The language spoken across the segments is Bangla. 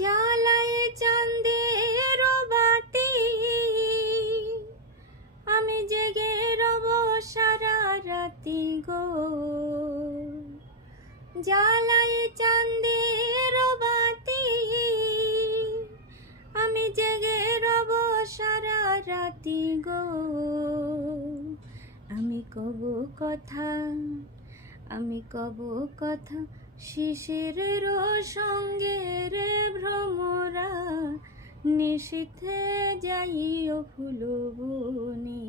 জ্বালায় চাঁদের বাতি, আমি জেগে রব সারা রাতি গো। জ্বালায় চাঁদের বাতি, আমি জেগে রব সারা রাতি গো। আমি কব কথা, আমি কব কথা, শিশিরের সঙ্গে রে ভ্রমরা, নিশীথে যাইও ফুল বনে।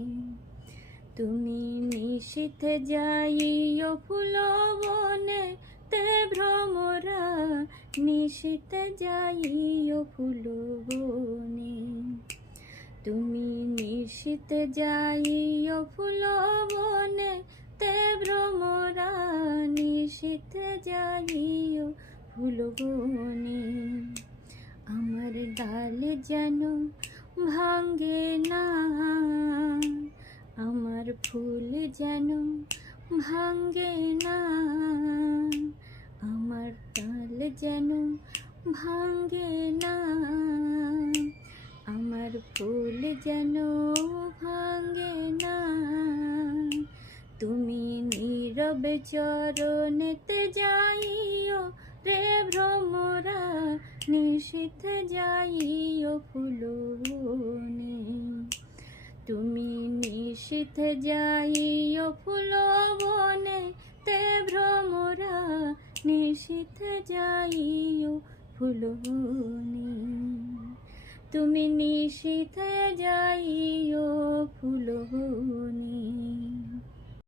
তুমি নিশীথে যাইও ফুল বনে, তে ভ্রমরা নিশীথে যাইও ফুল বনে। তুমি নিশীথে যাইও ফুল বনে, তে ভ্রমরা নিশীথে যাইও ফুল বনে। আমার ডাল যেন ভাঙ্গে না, আমার ফুল যেন ভাঙ্গে না, আমার ডাল যেন ভাঙ্গে না, আমার ফুল যেন ভাঙ্গে না। তুমি নীরবে চরণেতে যাইও রে ভ্রমরা, নিশীথে যাইও ফুল বনে। তুমি নিশীথে যাইও ফুল বনে, তে ভ্রমরা নিশীথে যাইও ফুল বনে। তুমি নিশীথে যাইও ফুল বনে।